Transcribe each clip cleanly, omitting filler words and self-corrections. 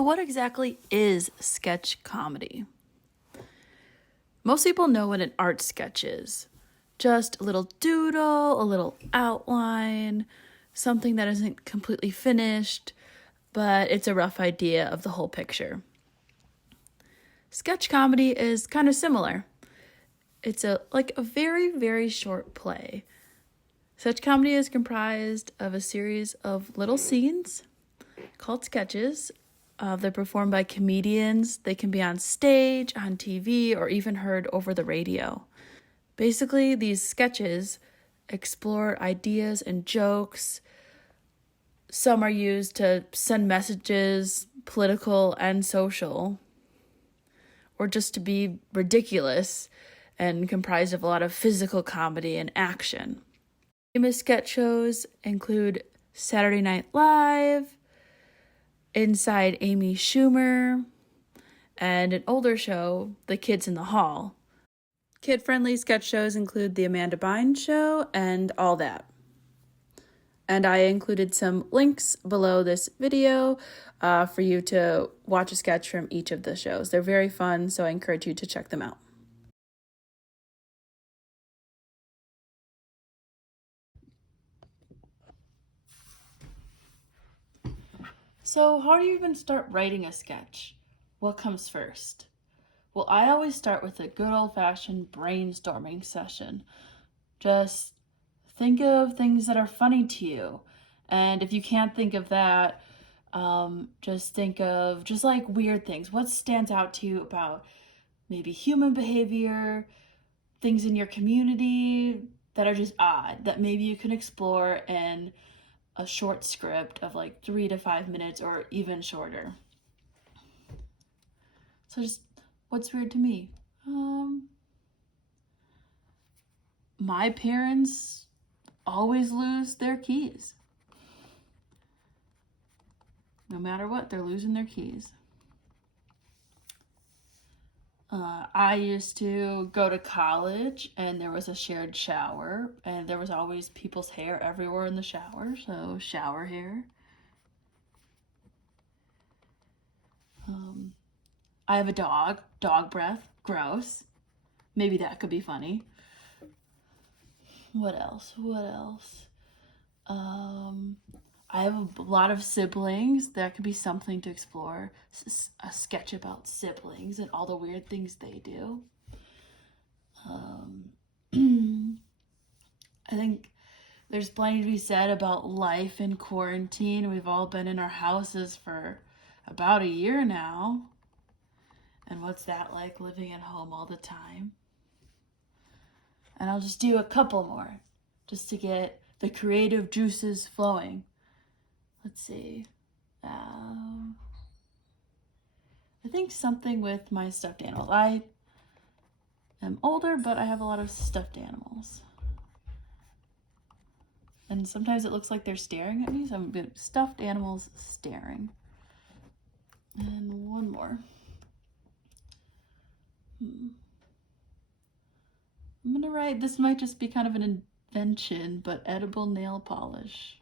So what exactly is sketch comedy? Most people know what an art sketch is. Just a little doodle, a little outline, something that isn't completely finished, but it's a rough idea of the whole picture. Sketch comedy is kind of similar. It's a very, very short play. Sketch comedy is comprised of a series of little scenes called sketches. They're performed by comedians. They can be on stage, on TV, or even heard over the radio. Basically, these sketches explore ideas and jokes. Some are used to send messages, political and social, or just to be ridiculous, and comprised of a lot of physical comedy and action. Famous sketch shows include Saturday Night Live, Inside Amy Schumer, and an older show, The Kids in the Hall. Kid-friendly sketch shows include The Amanda Bynes Show and All That. And I included some links below this video for you to watch a sketch from each of the shows. They're very fun, so I encourage you to check them out. So how do you even start writing a sketch? What comes first? Well, I always start with a good old-fashioned brainstorming session. Just think of things that are funny to you. And if you can't think of that, just think of just like weird things. What stands out to you about maybe human behavior, things in your community that are just odd, that maybe you can explore in a short script of like 3 to 5 minutes or even shorter. So just what's weird to me? My parents always lose their keys. No matter what, they're losing their keys. I used to go to college and there was a shared shower and there was always people's hair everywhere in the shower, so shower hair. I have a dog breath, gross. Maybe that could be funny. What else? I have a lot of siblings. That could be something to explore. A sketch about siblings and all the weird things they do. I think there's plenty to be said about life in quarantine. We've all been in our houses for about a year now. And what's that like, living at home all the time? And I'll just do a couple more just to get the creative juices flowing. Let's see. I think something with my stuffed animals. I am older, but I have a lot of stuffed animals. And sometimes it looks like they're staring at me, so I'm good. Stuffed animals staring. And one more. I'm gonna write, this might just be kind of an invention, but edible nail polish.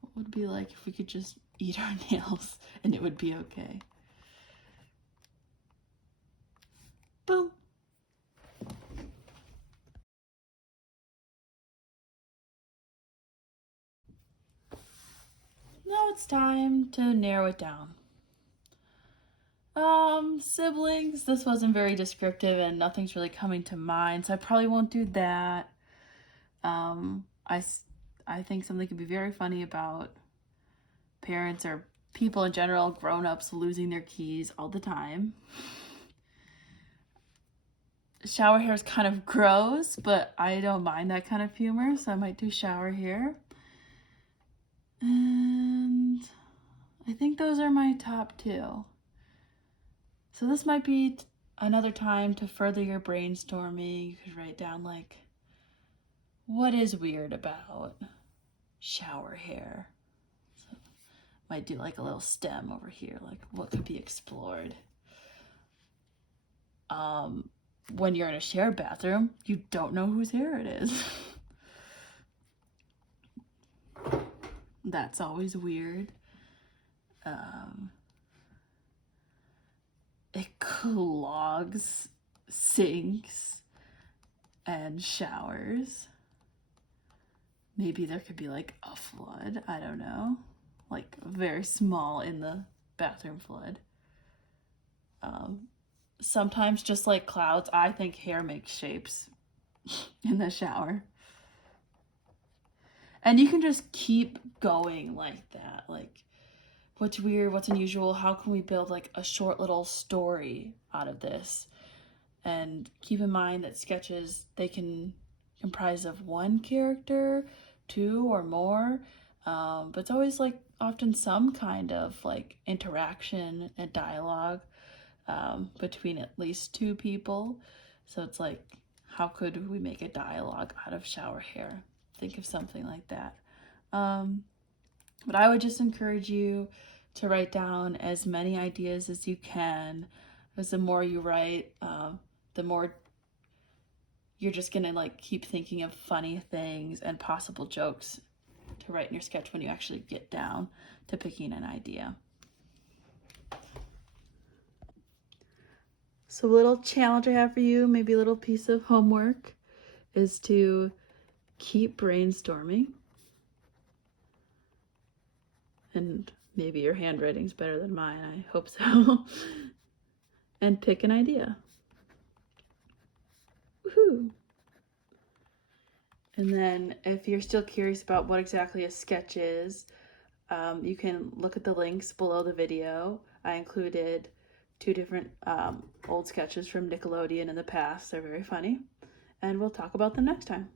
What would it be like if we could just eat our nails and it would be okay? Boom. Now it's time to narrow it down. Siblings, this wasn't very descriptive and nothing's really coming to mind, so I probably won't do that. I think something could be very funny about parents or people in general, grown-ups losing their keys all the time. Shower hair is kind of gross, but I don't mind that kind of humor, so I might do shower hair. And I think those are my top two. So this might be another time to further your brainstorming. You could write down like, what is weird about shower hair? So might do like a little stem over here, like what could be explored. When you're in a shared bathroom, you don't know whose hair it is. That's always weird. it clogs sinks and showers. Maybe there could be like a flood, I don't know, like very small in the bathroom flood. Sometimes just like clouds, I think hair makes shapes in the shower. And you can just keep going like that. Like, what's weird, what's unusual, how can we build like a short little story out of this? And keep in mind that sketches, they can comprise of one character, two or more, but it's always like often some kind of like interaction and dialogue between at least two people. So it's like, how could we make a dialogue out of shower hair? Think of something like that. But I would just encourage you to write down as many ideas as you can, because the more you write, the more you're just gonna like keep thinking of funny things and possible jokes to write in your sketch when you actually get down to picking an idea. So a little challenge I have for you, maybe a little piece of homework, is to keep brainstorming. And maybe your handwriting's better than mine, I hope so. And pick an idea. Woohoo! And then if you're still curious about what exactly a sketch is, you can look at the links below the video. I included 2 different old sketches from Nickelodeon in the past. They're very funny. And we'll talk about them next time.